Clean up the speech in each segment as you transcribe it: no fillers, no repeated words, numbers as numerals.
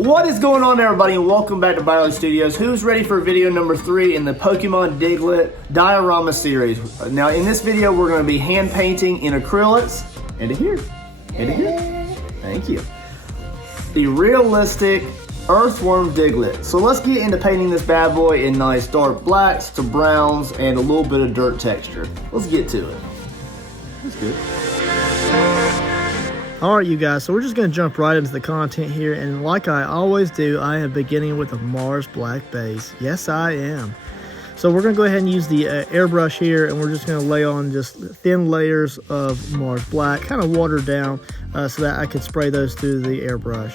What is going on, everybody, and welcome back to Byerly Studios. Who's ready for video number 3 in the Pokémon Diglett Diorama series? Now, in this video, we're going to be hand painting in acrylics, and here, thank you, the realistic Earthworm Diglett. So let's get into painting this bad boy in nice dark blacks to browns and a little bit of dirt texture. Let's get to it. That's good. Alright you guys, so we're just going to jump right into the content here, and like I always do, I am beginning with a Mars black base. Yes, I am. So we're going to go ahead and use the airbrush here, and we're just going to lay on just thin layers of Mars black, kind of watered down so that I could spray those through the airbrush.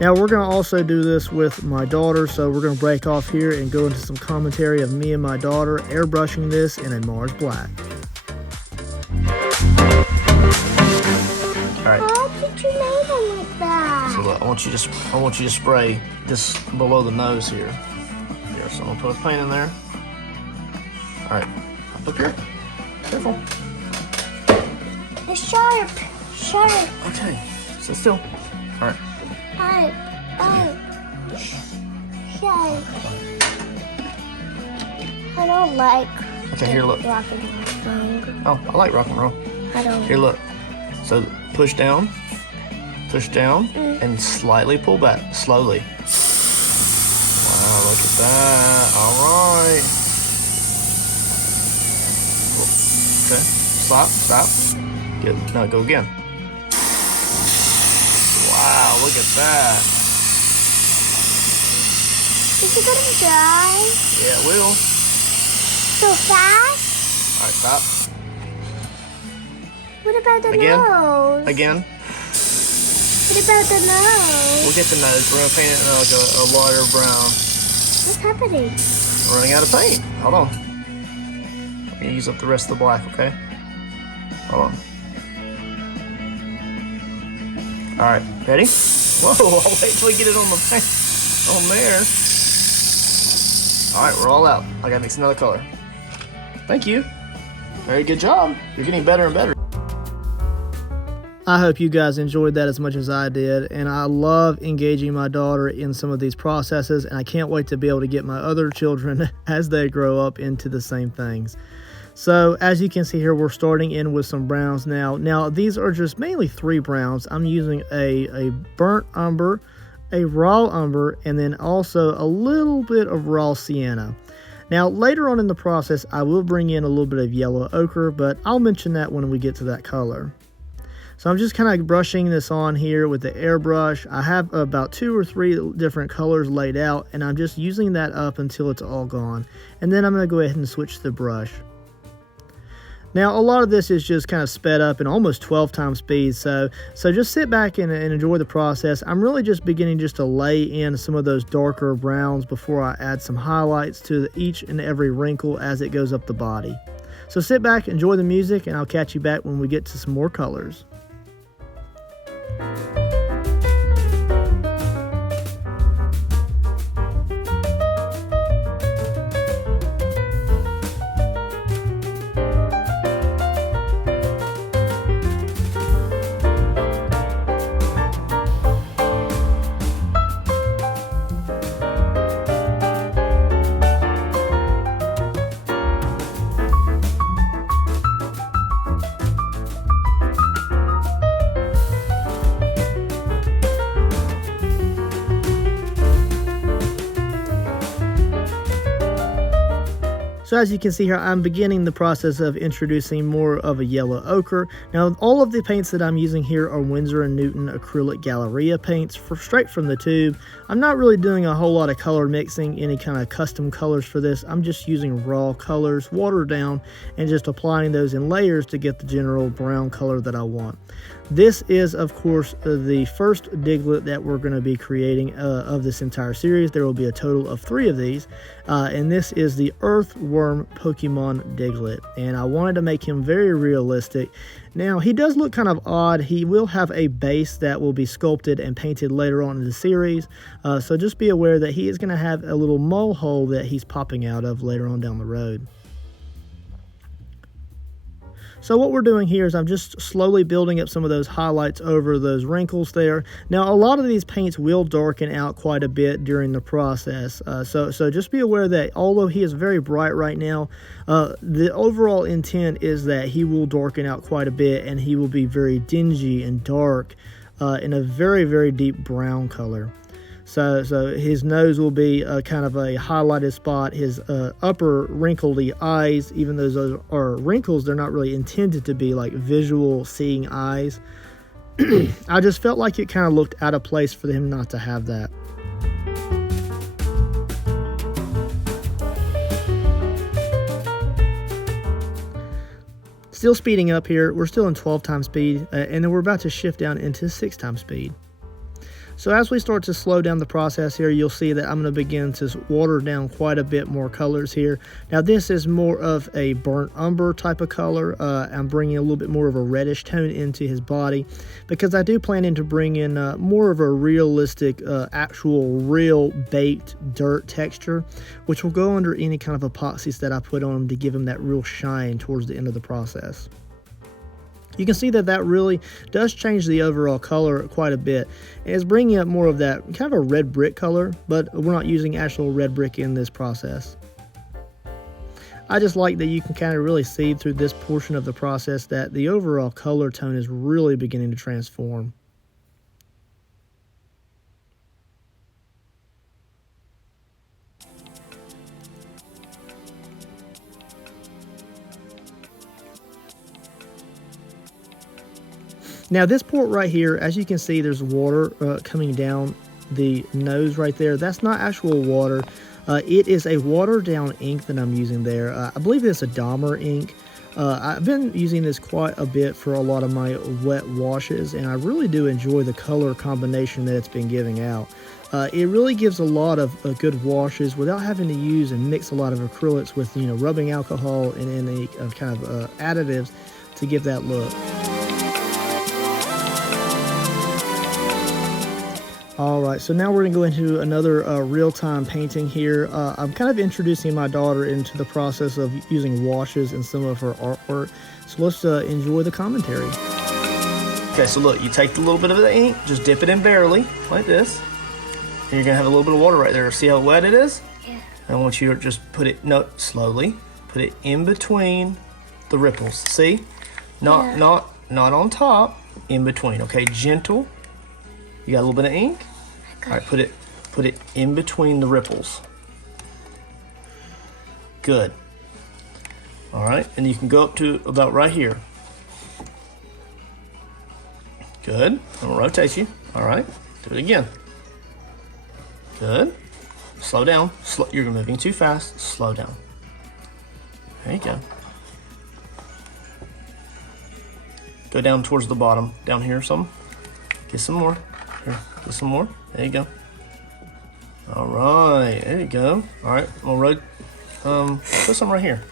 Now we're going to also do this with my daughter, so we're going to break off here and go into some commentary of me and my daughter airbrushing this in a Mars black. Alright. How did you make them like that? So look, I want you to spray this below the nose here. Here, so I'm gonna put a paint in there. Alright, up here. Careful. It's sharp. Sharp. Okay, sit still. Alright. Sharp. I don't like Okay, here, look. rock and roll. Oh, I like rock and roll. I don't. Here, look. So push down, and slightly pull back, slowly. Wow, look at that. All right. Okay, stop. Good. Now go again. Wow, look at that. Is it gonna dry Yeah, it will. so fast? All right, stop. What about the Again? nose? Again. What about the nose? We'll get the nose. We're gonna paint it in like a lighter brown. What's happening? We're running out of paint. Hold on. I'm gonna use up the rest of the black, okay? Hold on. Alright, ready? Whoa, I'll wait till we get it on the paint. On there. Alright, we're all out. I gotta mix another color. Thank you. Very good job. You're getting better and better. I hope you guys enjoyed that as much as I did, and I love engaging my daughter in some of these processes, and I can't wait to be able to get my other children as they grow up into the same things. So as you can see here, we're starting in with some browns now. Now these are just mainly 3 browns. I'm using a burnt umber, a raw umber, and then also a little bit of raw sienna. Now later on in the process, I will bring in a little bit of yellow ochre, but I'll mention that when we get to that color. So I'm just kind of brushing this on here with the airbrush. I have about 2 or 3 different colors laid out, and I'm just using that up until it's all gone. And then I'm going to go ahead and switch the brush. Now a lot of this is just kind of sped up in almost 12 times speed, so just sit back and enjoy the process. I'm really just beginning just to lay in some of those darker browns before I add some highlights to each and every wrinkle as it goes up the body. So sit back, enjoy the music, and I'll catch you back when we get to some more colors. So as you can see here, I'm beginning the process of introducing more of a yellow ochre. Now all of the paints that I'm using here are Winsor & Newton acrylic Galleria paints straight from the tube. I'm not really doing a whole lot of color mixing, any kind of custom colors for this. I'm just using raw colors, watered down, and just applying those in layers to get the general brown color that I want. This is, of course, the first Diglett that we're going to be creating of this entire series. There will be a total of 3 of these, and this is the Earthworm Pokémon Diglett, and I wanted to make him very realistic. Now, he does look kind of odd. He will have a base that will be sculpted and painted later on in the series, so just be aware that he is going to have a little mole hole that he's popping out of later on down the road. So what we're doing here is I'm just slowly building up some of those highlights over those wrinkles there. Now, a lot of these paints will darken out quite a bit during the process. So just be aware that although he is very bright right now, the overall intent is that he will darken out quite a bit and he will be very dingy and dark in a very, very deep brown color. So his nose will be kind of a highlighted spot. His upper wrinkledy eyes, even though those are wrinkles, they're not really intended to be like visual seeing eyes. I just felt like it kind of looked out of place for him not to have that. Still speeding up here. We're still in 12 times speed, and then we're about to shift down into 6 times speed. So as we start to slow down the process here, you'll see that I'm going to begin to water down quite a bit more colors here. Now this is more of a burnt umber type of color. I'm bringing a little bit more of a reddish tone into his body because I do plan to bring in more of a realistic, actual real baked dirt texture, which will go under any kind of epoxies that I put on him to give him that real shine towards the end of the process. You can see that that really does change the overall color quite a bit. And it's bringing up more of that kind of a red brick color, but we're not using actual red brick in this process. I just like that you can kind of really see through this portion of the process that the overall color tone is really beginning to transform. Now this port right here, as you can see, there's water coming down the nose right there. That's not actual water. It is a watered down ink that I'm using there. I believe it's a Dahmer ink. I've been using this quite a bit for a lot of my wet washes, and I really do enjoy the color combination that it's been giving out. It really gives a lot of good washes without having to use and mix a lot of acrylics with, you know, rubbing alcohol and any kind of additives to give that look. Alright, so now we're going to go into another real-time painting here. I'm kind of introducing my daughter into the process of using washes in some of her artwork. So let's enjoy the commentary. Okay, so look, you take a little bit of the ink, just dip it in barely, like this. And you're going to have a little bit of water right there. See how wet it is? Yeah. I want you to just put it, no, slowly, put it in between the ripples. See? Not on top, in between, okay? Gentle. You got a little bit of ink? All right, put it in between the ripples. Good. All right, and you can go up to about right here. Good. I'm gonna rotate you. All right, do it again. Good. Slow down. You're moving too fast. Slow down. There you go. Go down towards the bottom. Down here some. Get some more. Here, get some more. There you go. All right, there you go. All right, I'm gonna put some right here,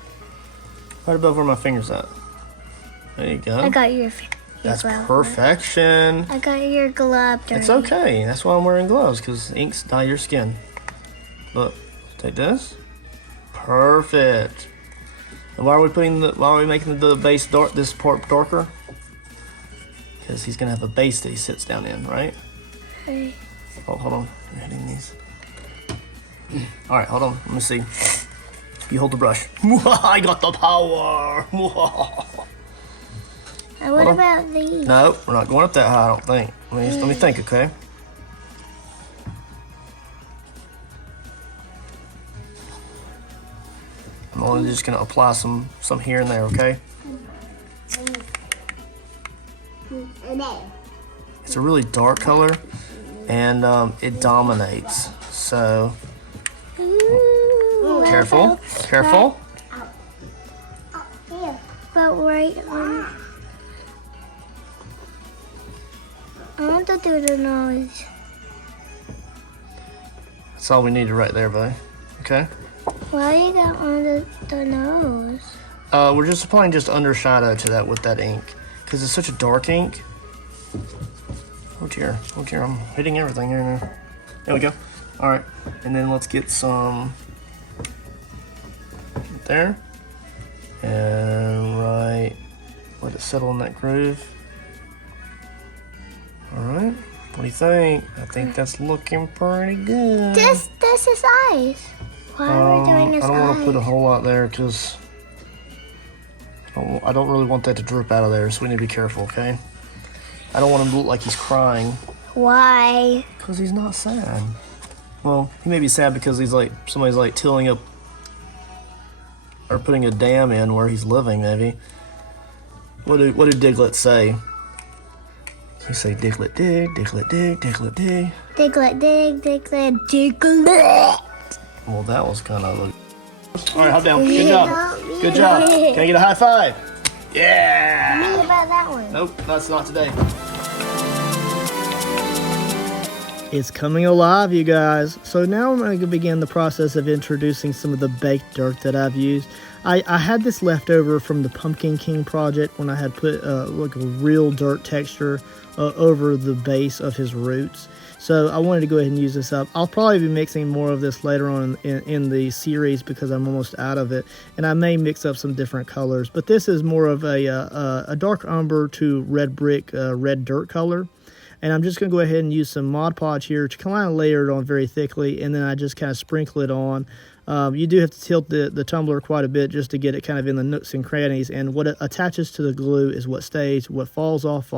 right above where my finger's at. There you go. I got your That's glove. perfection. I got your glove. It's okay. That's why I'm wearing gloves, because inks dye your skin. Look, take this. Perfect. And why are we making the base dark? This part darker? Because he's gonna have a base that he sits down in, right? Hey. Oh, hold on. You're hitting these. All right, hold on. Let me see. You hold the brush. I got the power. And what about these? No, we're not going up that high, I don't think. Let me think, okay? I'm only just gonna apply some here and there, okay? It's a really dark color, and it dominates. So careful, careful. But right on. I want to do the nose. That's all we needed right there, buddy. Okay. Why you got on the nose? We're just applying just under shadow to that with that ink, because it's such a dark ink. Oh dear, I'm hitting everything here now. There we go. All right, and then let's get some right there, and right Let it settle in that groove. All right, what do you think? I think that's looking pretty good. This is eyes. Why are we doing his I don't want to put a eyes? whole lot there because I don't really want that to drip out of there, so we need to be careful, okay? I don't want him to look like he's crying. Why? Because he's not sad. Well, he may be sad because he's like, somebody's like tilling up or putting a dam in where he's living, maybe. What do Diglett say? He say, Diglett dig, Diglett dig, Diglett dig. Diglett dig, Diglett, Diglett. Well, that was kind of a... All right, hop down. Good job. Good job. Can I get a high five? Yeah! Me about that one. Nope, that's not today. It's coming alive, you guys. So now I'm going to begin the process of introducing some of the baked dirt that I've used. I had this left over from the Pumpkin King project when I had put like a real dirt texture over the base of his roots. So I wanted to go ahead and use this up. I'll probably be mixing more of this later on in the series because I'm almost out of it. And I may mix up some different colors. But this is more of a dark umber to red brick, red dirt color. And I'm just going to go ahead and use some Mod Podge here to kind of layer it on very thickly. And then I just kind of sprinkle it on. You do have to tilt the tumbler quite a bit just to get it kind of in the nooks and crannies. And what it attaches to the glue is what stays. What falls off.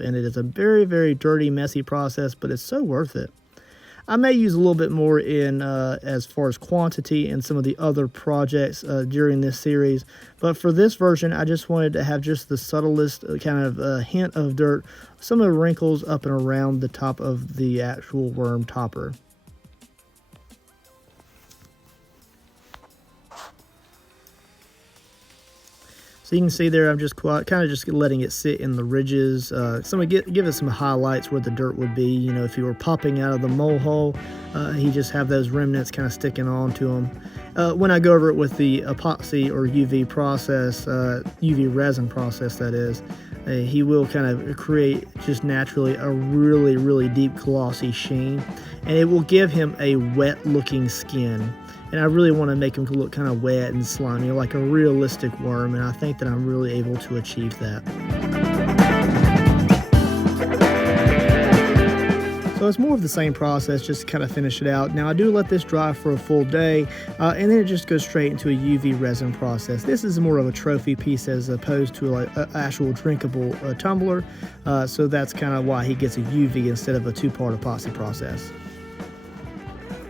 And it is a very, very dirty, messy process, but it's so worth it. I may use a little bit more in as far as quantity in some of the other projects during this series. But for this version, I just wanted to have just the subtlest kind of hint of dirt. Some of the wrinkles up and around the top of the actual worm topper. So you can see there, I'm just kind of just letting it sit in the ridges. Give it some highlights where the dirt would be. You know, if you were popping out of the mole hole, you just have those remnants kind of sticking onto them. When I go over it with the epoxy or UV process, UV resin process that is, he will kind of create just naturally a really, really deep glossy sheen. And it will give him a wet looking skin. And I really want to make him look kind of wet and slimy, like a realistic worm, and I think that I'm really able to achieve that. So it's more of the same process, just to kind of finish it out. Now I do let this dry for a full day, and then it just goes straight into a UV resin process. This is more of a trophy piece as opposed to like an actual drinkable tumbler, so that's kind of why he gets a UV instead of a two-part epoxy process.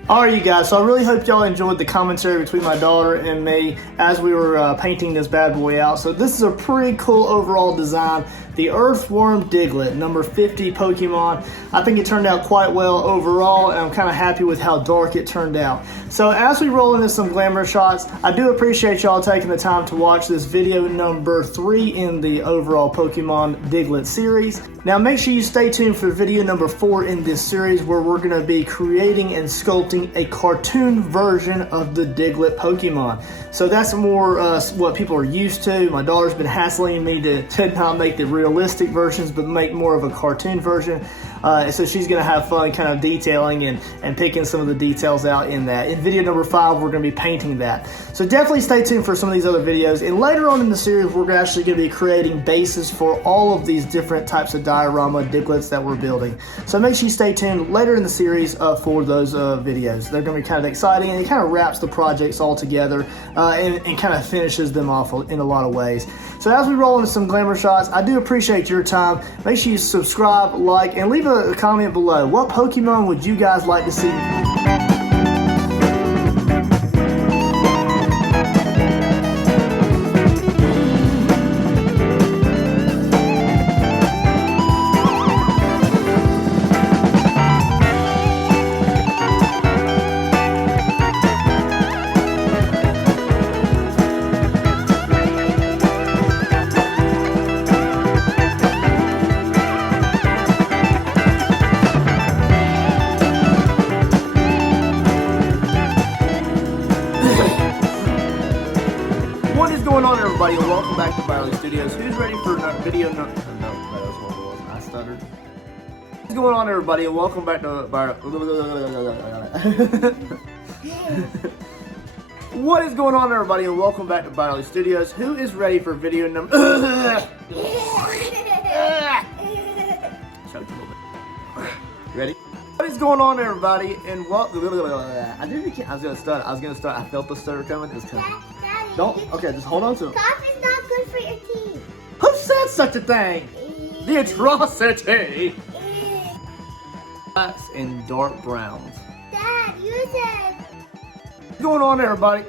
Alright, you guys, so I really hope y'all enjoyed the commentary between my daughter and me as we were painting this bad boy out. So this is a pretty cool overall design. The Earthworm Diglett, number 50 Pokemon. I think it turned out quite well overall, and I'm kind of happy with how dark it turned out. So as we roll into some glamour shots, I do appreciate y'all taking the time to watch this video number 3 in the overall Pokemon Diglett series. Now make sure you stay tuned for video number 4 in this series, where we're going to be creating and sculpting a cartoon version of the Diglett Pokemon. So that's more what people are used to. My daughter's been hassling me to not make the realistic versions, but make more of a cartoon version. So she's going to have fun kind of detailing and picking some of the details out in that. In video number 5, we're going to be painting that. So definitely stay tuned for some of these other videos. And later on in the series, we're actually going to be creating bases for all of these different types of diorama Digletts that we're building. So make sure you stay tuned later in the series for those videos. They're going to be kind of exciting, and it kind of wraps the projects all together and kind of finishes them off in a lot of ways. So as we roll into some glamour shots, I do appreciate your time. Make sure you subscribe, like, and leave a comment below. What Pokemon would you guys like to see? What is going on, everybody, and welcome back to Barley Studios. Who's ready for video no, that was horrible. I stuttered. What's going on, everybody, and welcome back to Barley. What is going on, everybody, and welcome back to Barley Studios. Who is ready for video number... Choked a little bit. Ready? What is going on, everybody, and welcome... I was gonna start. I felt the stutter coming. It was coming. Daddy, Don't... Okay, just hold on to it. coffee's not good for your teeth. Who said such a thing? The atrocity! Blacks and dark browns. Dad, you said... What's going on, everybody?